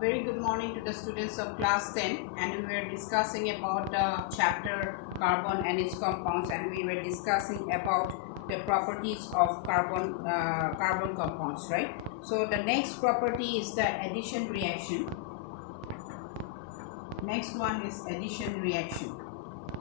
Very good morning to the students of class 10, and we were discussing about the chapter carbon and its compounds, and we were discussing about the properties of carbon compounds, right? So the next property is the addition reaction. Next one is addition reaction.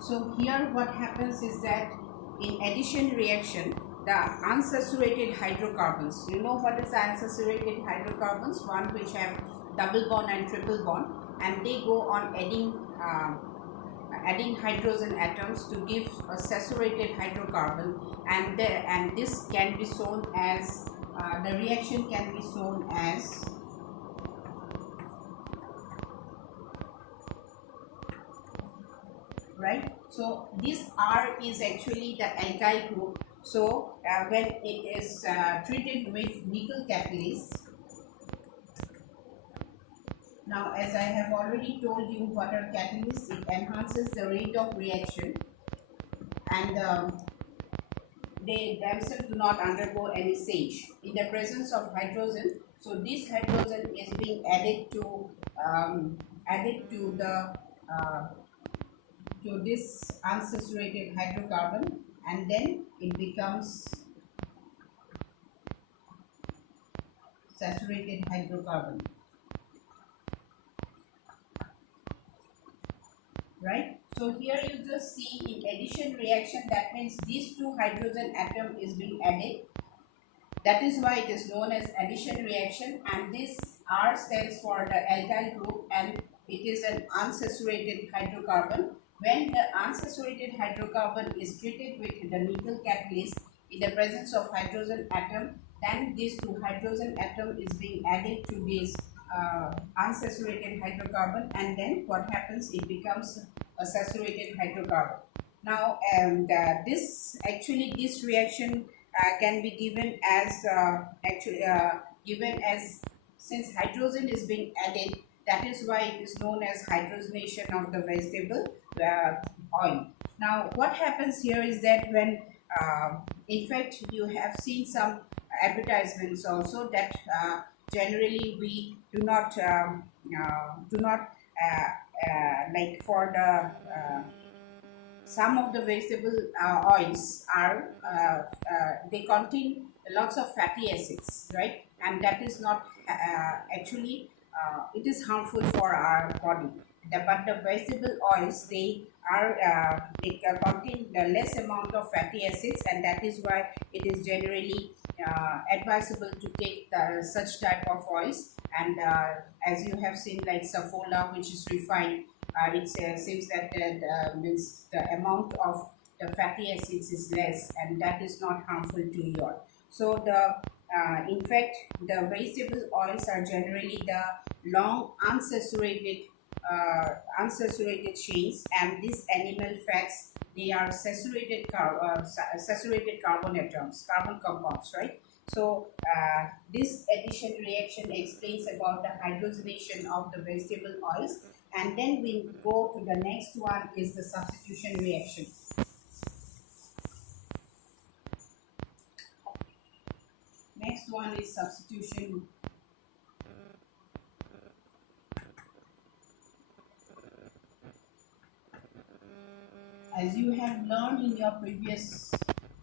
So here what happens is that in addition reaction, the unsaturated hydrocarbons, you know what is unsaturated hydrocarbons? One which have double bond and triple bond, and they go on adding hydrogen atoms to give a saturated hydrocarbon, and this can be shown as the reaction can be shown as right. So this R is actually the alkyl group. So when it is treated with nickel catalyst, now as I have already told you what are catalysts, it enhances the rate of reaction, and they themselves do not undergo any change in the presence of hydrogen. So this hydrogen is being added to to this unsaturated hydrocarbon, and then it becomes saturated hydrocarbon, right? So here you just see in addition reaction, that means these two hydrogen atom is being added. That is why it is known as addition reaction, and this R stands for the alkyl group, and it is an unsaturated hydrocarbon. When the unsaturated hydrocarbon is treated with the nickel catalyst in the presence of hydrogen atom, then these two hydrogen atom is being added to this unsaturated hydrocarbon, and then what happens, it becomes a saturated hydrocarbon. Now this reaction can be given as since hydrogen is being added, that is why it is known as hydrogenation of the vegetable oil. Now what happens here is that when in fact you have seen some advertisements also that generally we do not like for the some of the vegetable oils are they contain lots of fatty acids, right? And that is not actually it is harmful for our body. But the vegetable oils, they contain the less amount of fatty acids, and that is why it is generally advisable to take such type of oils. And as you have seen, like Saffola, which is refined, it seems that means the amount of the fatty acids is less, and that is not harmful to you all. So in fact, the vegetable oils are generally the long unsaturated chains, and these animal fats, they are saturated carbon atoms, carbon compounds, right? So this addition reaction explains about the hydrogenation of the vegetable oils, and then we go to the next one is the substitution reaction. Next one is substitution. As you have learned in your previous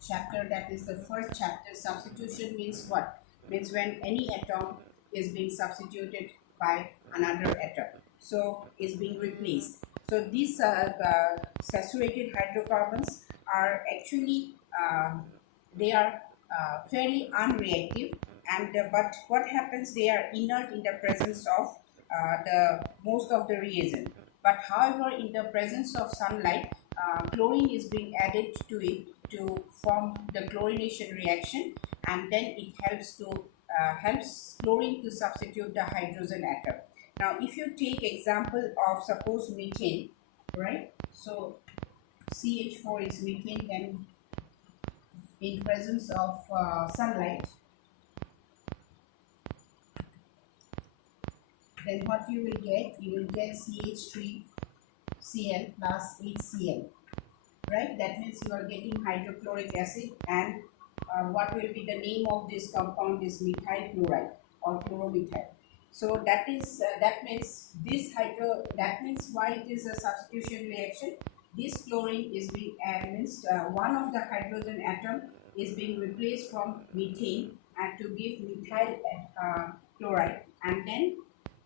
chapter, that is the first chapter, substitution means what? Means when any atom is being substituted by another atom. So it's being replaced. So these saturated hydrocarbons are actually they are fairly unreactive, and but what happens, they are inert in the presence of the most of the reagent. But however, in the presence of sunlight, chlorine is being added to it to form the chlorination reaction, and then it helps chlorine to substitute the hydrogen atom. Now if you take example of suppose methane, right? So CH4 is methane, then in presence of sunlight, then what you will get CH3Cl plus HCl, right? That means you are getting hydrochloric acid, and what will be the name of this compound is methyl chloride or chloromethyl. So that means that means why it is a substitution reaction. This chlorine is being one of the hydrogen atom is being replaced from methane and to give methyl chloride, and then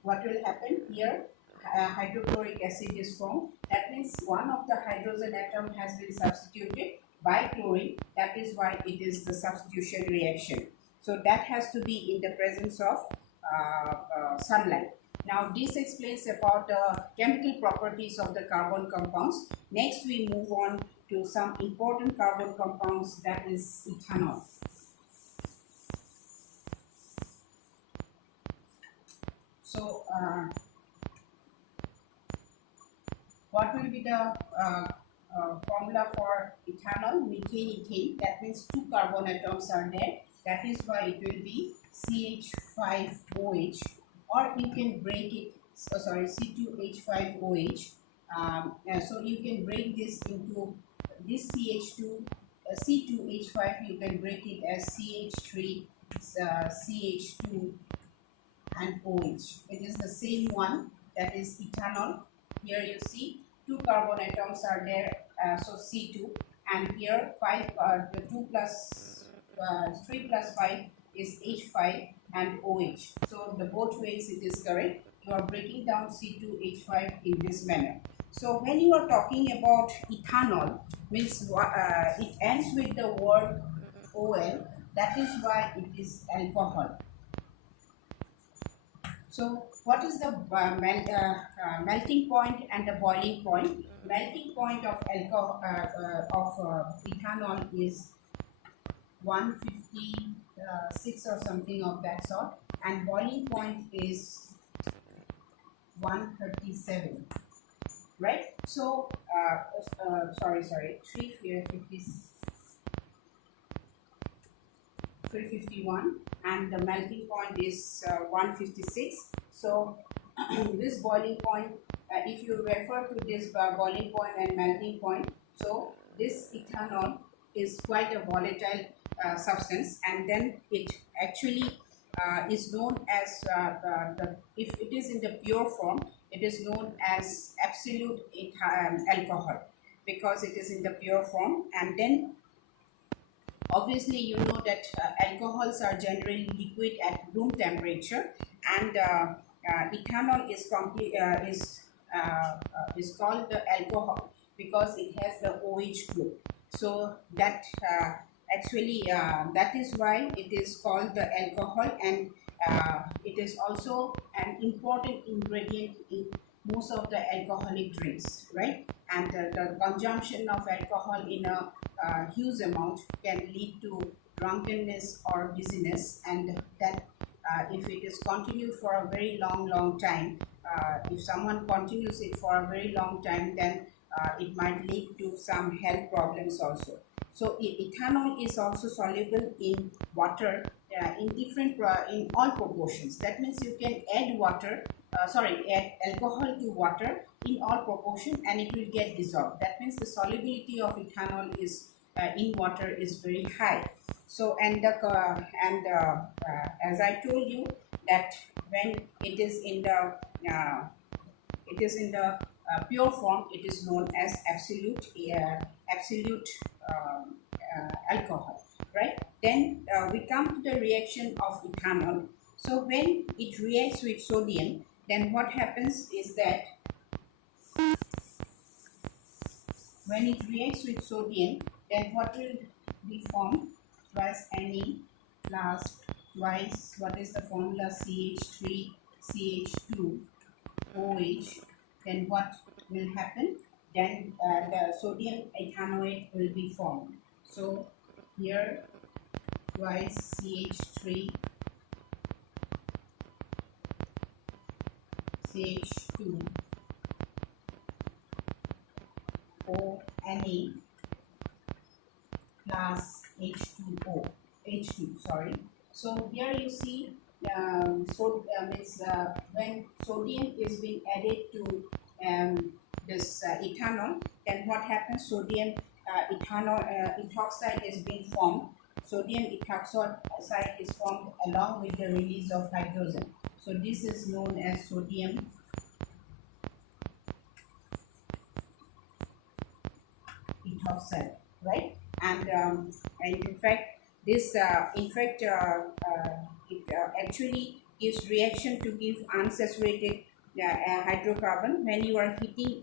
what will happen here? Hydrochloric acid is formed. That means one of the hydrogen atom has been substituted by chlorine. That is why it is the substitution reaction. So that has to be in the presence of sunlight. Now this explains about the chemical properties of the carbon compounds. Next we move on to some important carbon compounds, that is ethanol. So what will be the formula for ethanol? Methane, ethane. That means two carbon atoms are there. That is why it will be CH5OH, or you can break it. Sorry, C2H5OH. So you can break this into this CH2, C2H5. You can break it as CH3, CH2, and OH. It is the same one, that is ethanol. Here you see two carbon atoms are there, so C2, and here 2 plus 3 plus 5 is H5 and OH. So the both ways it is correct. You are breaking down C2H5 in this manner. So when you are talking about ethanol, means it ends with the word OL. That is why it is alcohol. So what is the melting point and the boiling point? Melting point of ethanol is 156 or something of that sort, and boiling point is 137, right? So sorry 351, and the melting point is 156. So this boiling point, if you refer to this boiling point and melting point, so this ethanol is quite a volatile substance, and then it actually is known as if it is in the pure form, it is known as absolute alcohol, because it is in the pure form. And then obviously you know that alcohols are generally liquid at room temperature, and ethanol is called the alcohol because it has the OH group. So that that is why it is called the alcohol, and it is also an important ingredient in most of the alcoholic drinks, right? And the consumption of alcohol in a huge amount can lead to drunkenness or dizziness, and that if it is continued for a very long time, if someone continues it for a very long time, then it might lead to some health problems also. So ethanol is also soluble in water in different in all proportions. That means you can add add alcohol to water in all proportion, and it will get dissolved. That means the solubility of ethanol is in water is very high. So and as I told you, that when it is in the pure form, it is known as absolute alcohol, right? Then we come to the reaction of ethanol. So when it reacts with sodium, then what happens is that when it reacts with sodium, then what will be formed? Twice Ne plus twice, what is the formula? CH3 CH2 OH. Then what will happen? Then the sodium ethanoate will be formed. So here twice CH3 CH2 ONA plus H2, sorry. So here you see when sodium is being added to this ethanol, then what happens? Sodium ethoxide is being formed. Sodium ethoxide is formed along with the release of hydrogen. So this is known as sodium ethoxide, right? And in fact, this it actually gives reaction to give unsaturated hydrocarbon when you are heating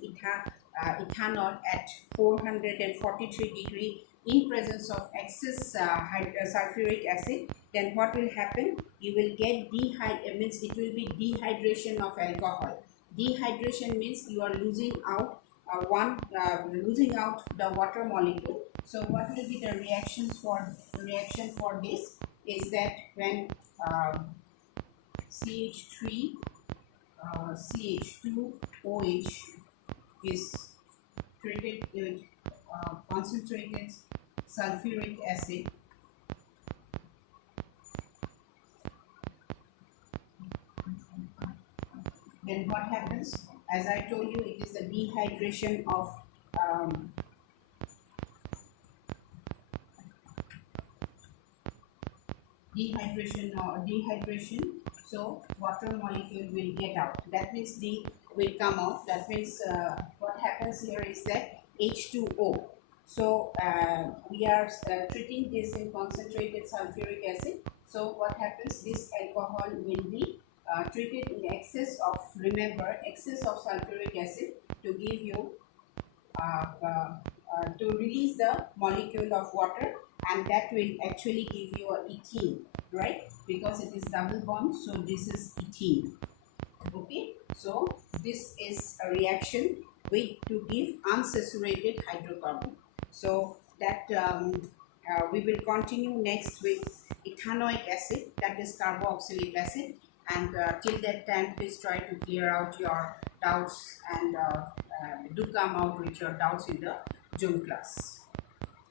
ethanol at 443 degree in presence of excess sulfuric acid. Then what will happen? You will get means it will be dehydration of alcohol. Dehydration means you are losing out losing out the water molecule. So what will be the reaction for this is that when CH3 CH2OH is treated with concentrated sulfuric acid, then what happens? As I told you, it is the dehydration of um, dehydration. So water molecule will get out. That means D will come out. That means what happens here is that H2O. So we are treating this in concentrated sulfuric acid. So what happens? This alcohol will be treated in excess of, remember, excess of sulfuric acid to give you to release the molecule of water, and that will actually give you a ethene, right? Because it is double bond, so this is ethene. Okay, so this is a reaction with to give unsaturated hydrocarbon. So that we will continue next with ethanoic acid, that is carboxylic acid, and till that time please try to clear out your doubts and do come out with your doubts in the Zoom class.